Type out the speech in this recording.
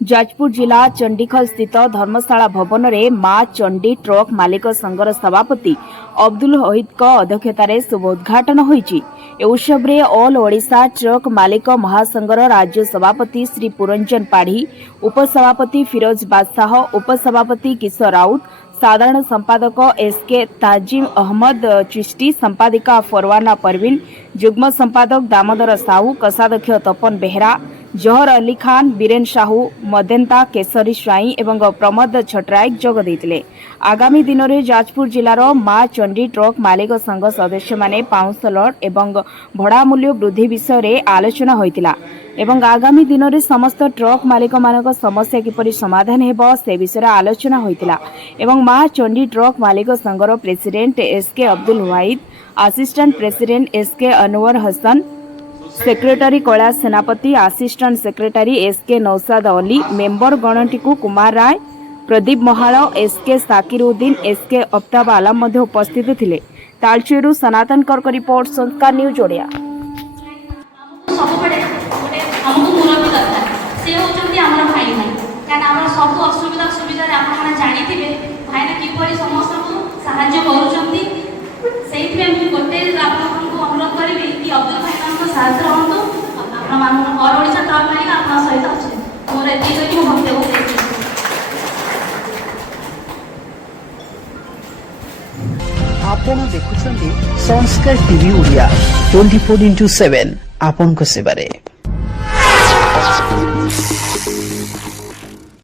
जाजपुर जिला चंडीखल स्थित धर्मशाला भवन में मां चंडी ट्रक मालिक संघर सभापति अब्दुल वहीद अध्यक्षतार शुभोद्घाटन होईछि। ए उत्सव में ऑल ओडिशा ट्रक मालिक महासंघर राज्य सभापति श्री पुरंजन पाढ़ी, उपसभापति फिरोज बादशाह, उपसभापति किशोर राउत, साधारण संपादक एसके ताजिम अहमद चिश्ती, संपादिका फरवाना परवीन, जुग्म संपादक दामोदर साहू, कोषाध्यक्ष तपन बेहरा, जहर अली खान, बीरेन साहू, मदेन्ता केसरी स्वाई एवं प्रमोद छटरायक जोग देथिले। आगामी दिन में जाजपुर जिलार मां चंडी ट्रक मालिक संघ सदस्य माने पाउंस लट एवं भड़ा मूल्य वृद्धि विषय रे आलोचना होइतिला एवं आगामी दिन में समस्त ट्रक मालिक मानक समस्या किपरि समाधान हेबो से विषय आलोचना होइतिला एवं मां चंडी ट्रक मालिक संघर president SK Abdul Wahid, assistant president SK Anwar Hasan, secretary Kailash Senapati, assistant secretary SK Naushad Ali, member Ganatiku Kumar Rai, Pradeep Mahal, SK Sakiruddin, SK Aftab Alam मध्य उपस्थित थिले। तालचेरू सनातन कर्क रिपोर्ट, संस्कार न्यूज ओडिया। आपण देखुछन्ती संस्कार टीवी ओडिया 24x7 आपन को सेबारे।